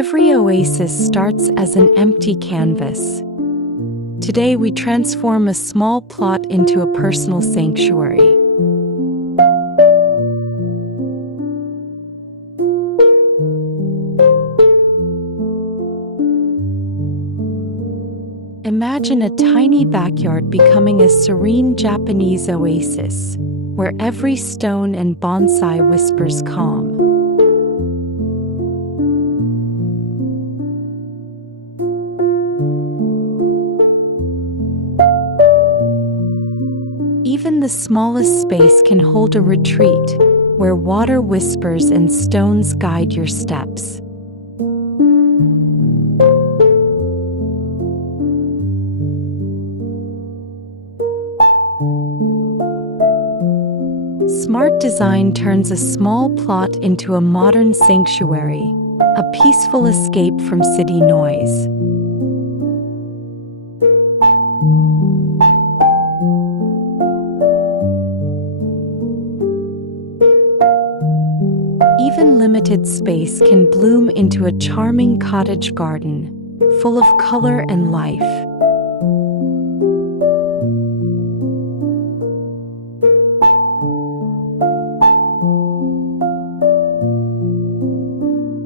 Every oasis starts as an empty canvas. Today we transform a small plot into a personal sanctuary. Imagine a tiny backyard becoming a serene Japanese oasis, where every stone and bonsai whispers calm. Even the smallest space can hold a retreat, where water whispers and stones guide your steps. Smart design turns a small plot into a modern sanctuary, a peaceful escape from city noise. Even limited space can bloom into a charming cottage garden, full of color and life.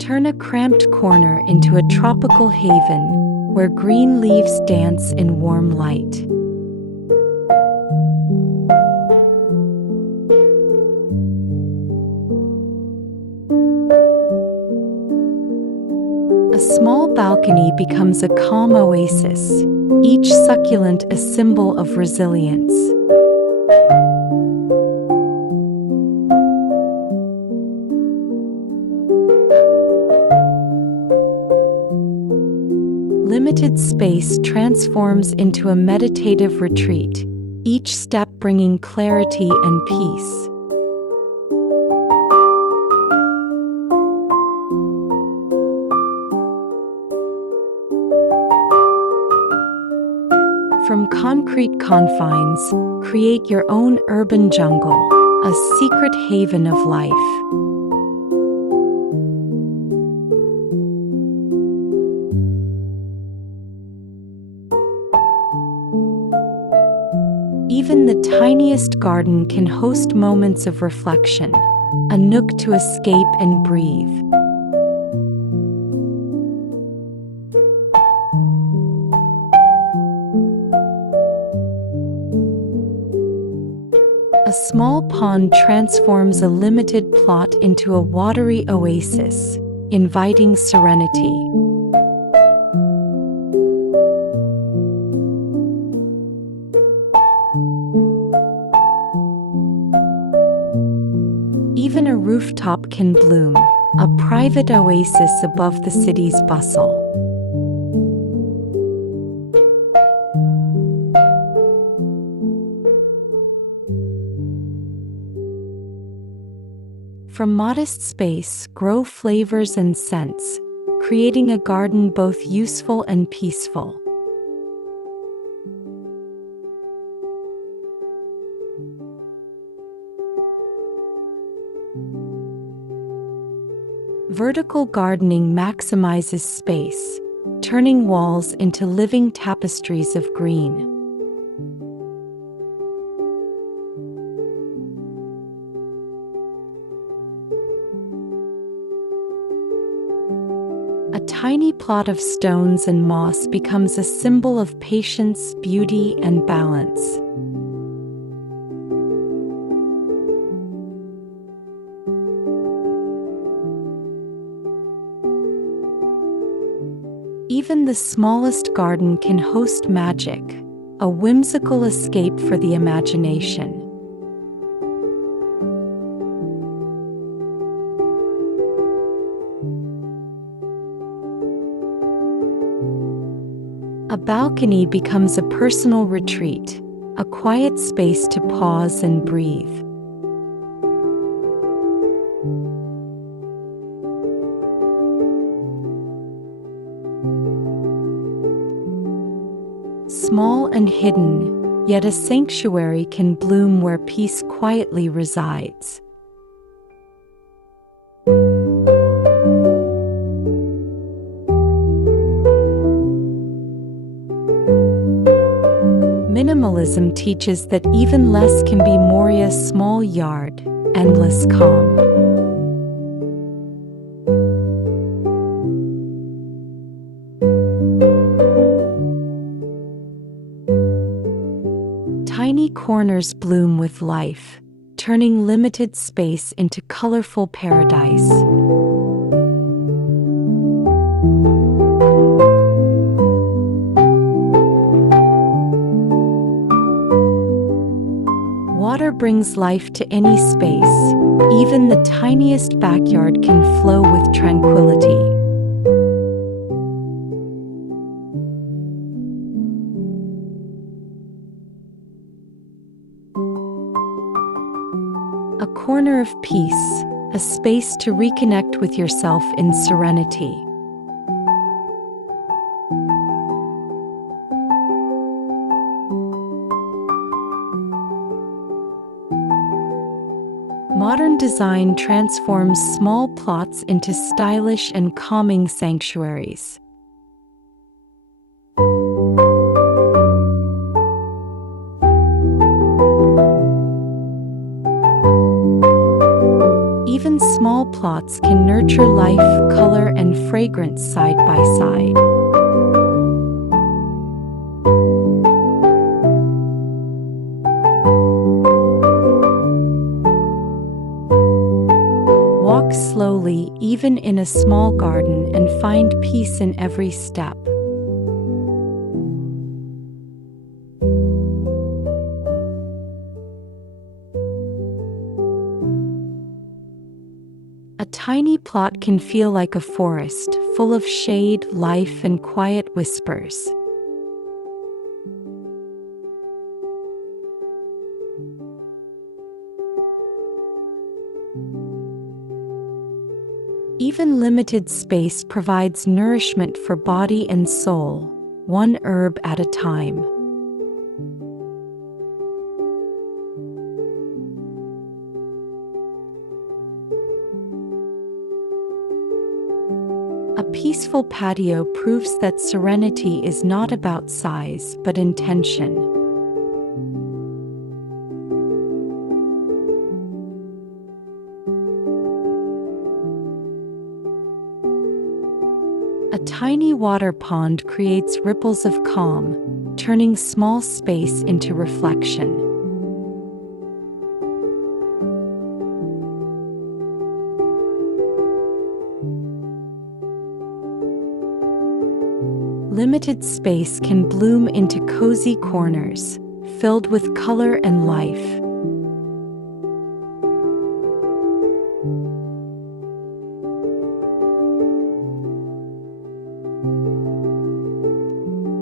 Turn a cramped corner into a tropical haven, where green leaves dance in warm light. A small balcony becomes a calm oasis, each succulent a symbol of resilience. Limited space transforms into a meditative retreat, each step bringing clarity and peace. From concrete confines, create your own urban jungle, a secret haven of life. Even the tiniest garden can host moments of reflection, a nook to escape and breathe. A small pond transforms a limited plot into a watery oasis, inviting serenity. Even a rooftop can bloom, a private oasis above the city's bustle. From modest space grow flavors and scents, creating a garden both useful and peaceful. Vertical gardening maximizes space, turning walls into living tapestries of green. A tiny plot of stones and moss becomes a symbol of patience, beauty, and balance. Even the smallest garden can host magic, a whimsical escape for the imagination. A balcony becomes a personal retreat, a quiet space to pause and breathe. Small and hidden, yet a sanctuary can bloom where peace quietly resides. Minimalism teaches that even less can be more. A small yard, endless calm. Tiny corners bloom with life, turning limited space into colorful paradise. Water brings life to any space. Even the tiniest backyard can flow with tranquility. A corner of peace, a space to reconnect with yourself in serenity. Modern design transforms small plots into stylish and calming sanctuaries. Even small plots can nurture life, color, and fragrance side by side. Walk slowly, even in a small garden, and find peace in every step. A tiny plot can feel like a forest, full of shade, life, and quiet whispers. Even limited space provides nourishment for body and soul, one herb at a time. A peaceful patio proves that serenity is not about size but intention. A tiny water pond creates ripples of calm, turning small space into reflection. Limited space can bloom into cozy corners, filled with color and life.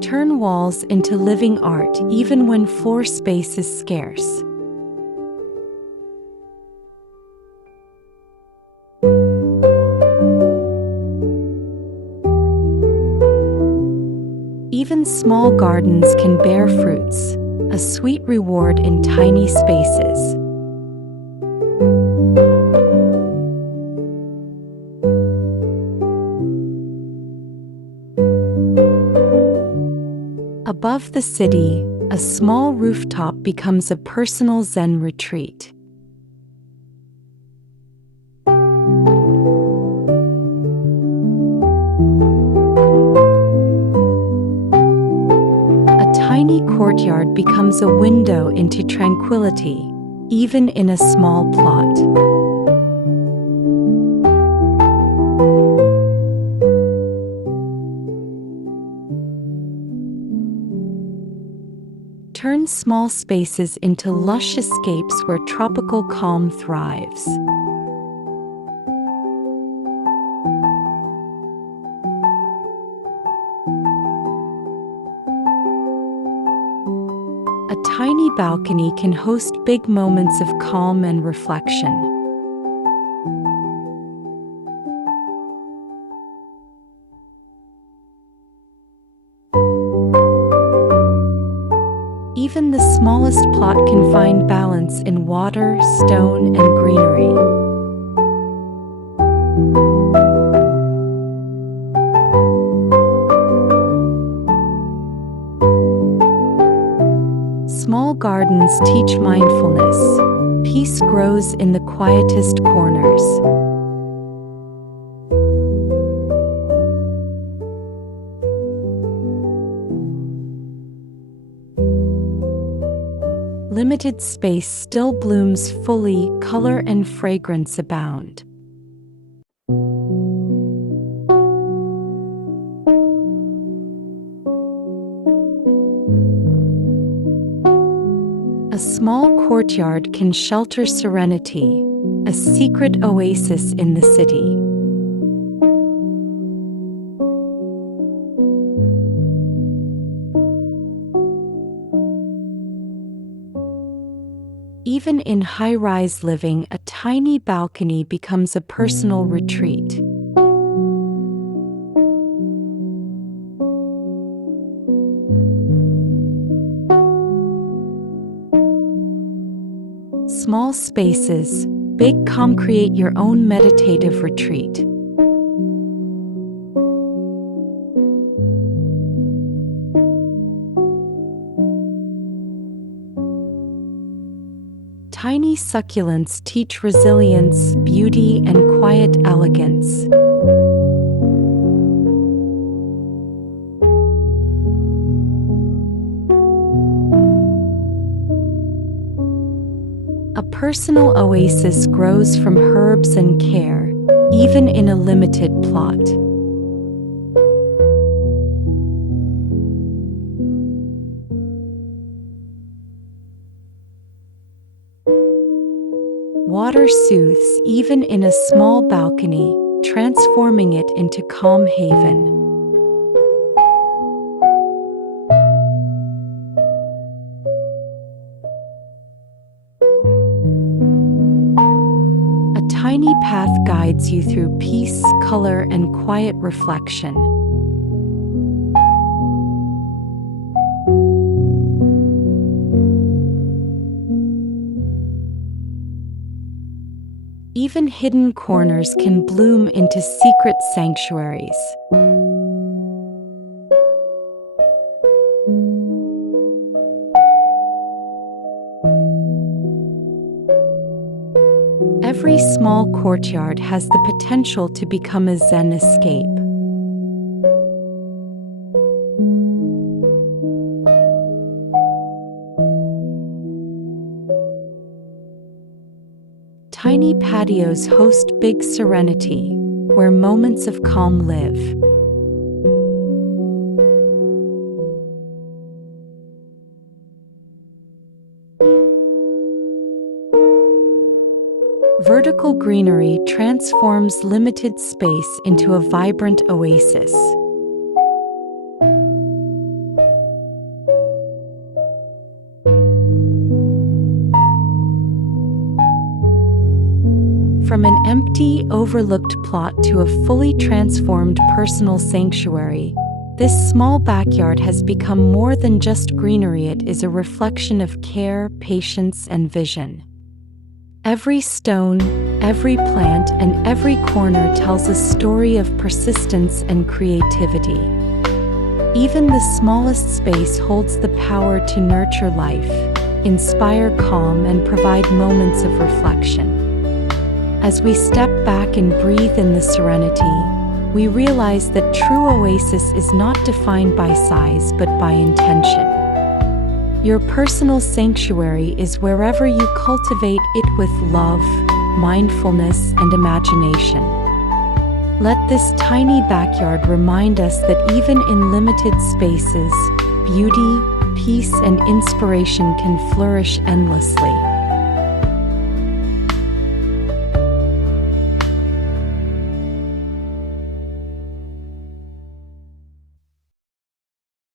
Turn walls into living art even when floor space is scarce. Even small gardens can bear fruits, a sweet reward in tiny spaces. Above the city, a small rooftop becomes a personal Zen retreat. A tiny courtyard becomes a window into tranquility, even in a small plot. Turn small spaces into lush escapes where tropical calm thrives. A tiny balcony can host big moments of calm and reflection. Even the smallest plot can find balance in water, stone, and greenery. gardens teach mindfulness. Peace grows in the quietest corners. Limited space still blooms fully, color and fragrance abound. A small courtyard can shelter serenity, a secret oasis in the city. Even in high-rise living, a tiny balcony becomes a personal retreat. Small spaces, big calm, create your own meditative retreat. Tiny succulents teach resilience, beauty, and quiet elegance. A personal oasis grows from herbs and care, even in a limited plot. Water soothes even in a small balcony, transforming it into calm haven. A tiny path guides you through peace, color, and quiet reflection. Even hidden corners can bloom into secret sanctuaries. Every small courtyard has the potential to become a Zen escape. Tiny patios host big serenity, where moments of calm live. Vertical greenery transforms limited space into a vibrant oasis. From an empty, overlooked plot to a fully transformed personal sanctuary, this small backyard has become more than just greenery. It is a reflection of care, patience, and vision. Every stone, every plant, and every corner tells a story of persistence and creativity. Even the smallest space holds the power to nurture life, inspire calm, and provide moments of reflection. As we step back and breathe in the serenity, we realize that true oasis is not defined by size but by intention. Your personal sanctuary is wherever you cultivate it with love, mindfulness, and imagination. Let this tiny backyard remind us that even in limited spaces, beauty, peace, and inspiration can flourish endlessly.